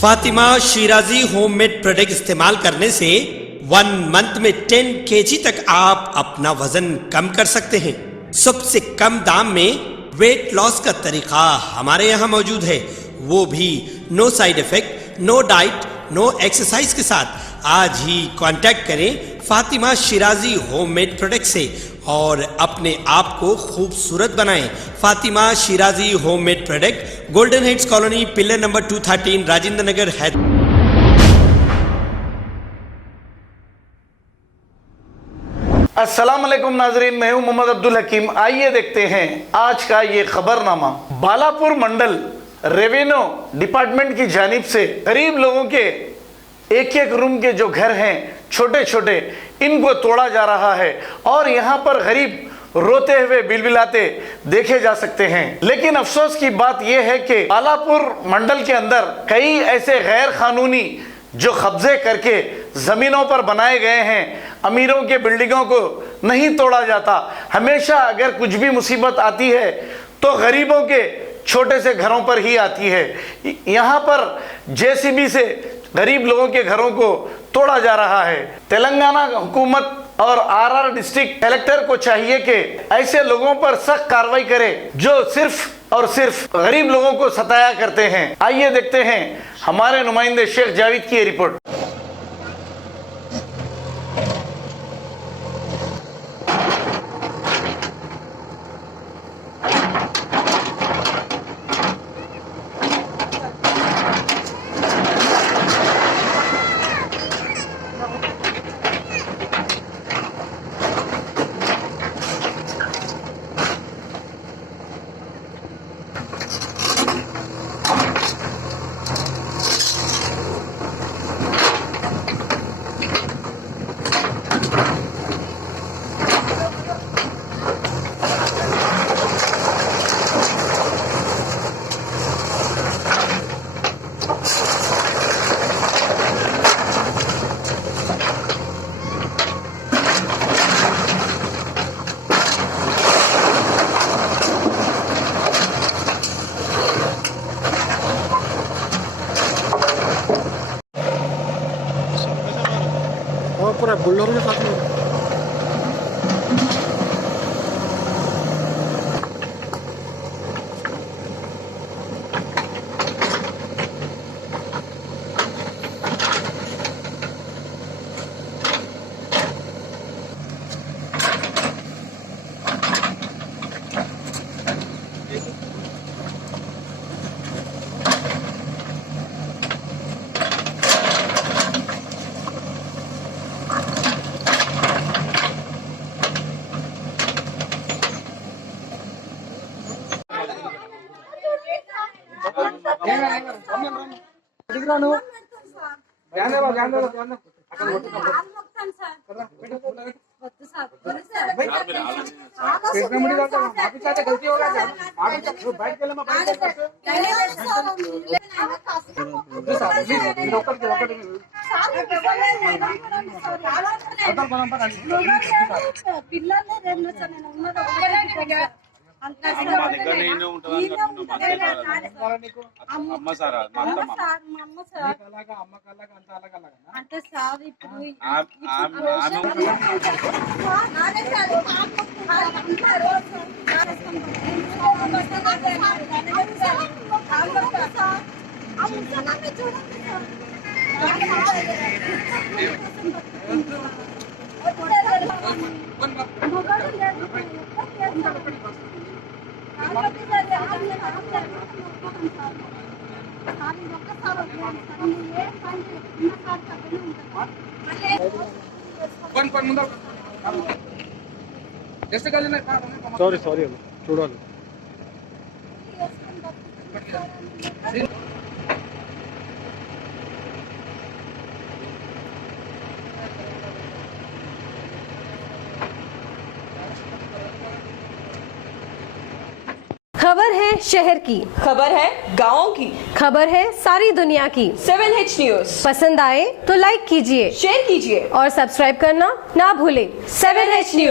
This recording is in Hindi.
फातिमा शिराजी होममेड प्रोडक्ट इस्तेमाल करने से 1 मंथ में 10 kg तक आप अपना वजन कम कर सकते हैं। सबसे कम दाम में वेट लॉस का तरीका हमारे यहाँ मौजूद है, वो भी no side effect, no diet, no exercise के साथ। आज ही कांटेक्ट करें फातिमा शिराजी होममेड प्रोडक्ट से और अपने आप को खूबसूरत बनाएं। Fatima Shirazi homemade product, golden heads colony, pillar number 213, Rajendra Nagar, Hyderabad. अस्सलाम वालेकुम नाजरीन, मैं हूं मोहम्मद अब्दुल हकीम। आइए देखते हैं आज का ये खबरनामा। बालापुर मंडल रेवेन्यू डिपार्टमेंट की जानिब से गरीब लोगों के एक एक रूम के जो घर हैं छोटे छोटे, इनको तोड़ा जा रहा है और यहाँ पर गरीब रोते हुए बिलबिलाते देखे जा सकते हैं। लेकिन अफसोस की बात यह है कि बालापुर मंडल के अंदर कई ऐसे गैर कानूनी जो कब्जे करके जमीनों पर बनाए गए हैं, अमीरों के बिल्डिंगों को नहीं तोड़ा जाता। हमेशा अगर कुछ भी मुसीबत आती है तो गरीबों के छोटे से घरों पर ही आती है। यहाँ पर जेसीबी से गरीब लोगों के घरों को तोड़ा जा रहा है। तेलंगाना हुकूमत और आरआर डिस्ट्रिक्ट कलेक्टर को चाहिए कि ऐसे लोगों पर सख्त कार्रवाई करे जो सिर्फ और सिर्फ गरीब लोगों को सताया करते हैं। आइए देखते हैं हमारे नुमाइंदे शेख जावेद की रिपोर्ट। पूरा बुल्डोर के साथ में అమ్మ సార్ అంటే సార్ ఇప్పుడు సారీ సారీ చూడాలి। खबर है शहर की, खबर है गाँव की, खबर है सारी दुनिया की। 7H न्यूज पसंद आए तो लाइक कीजिए, शेयर कीजिए और सब्सक्राइब करना ना भूलें। 7H news.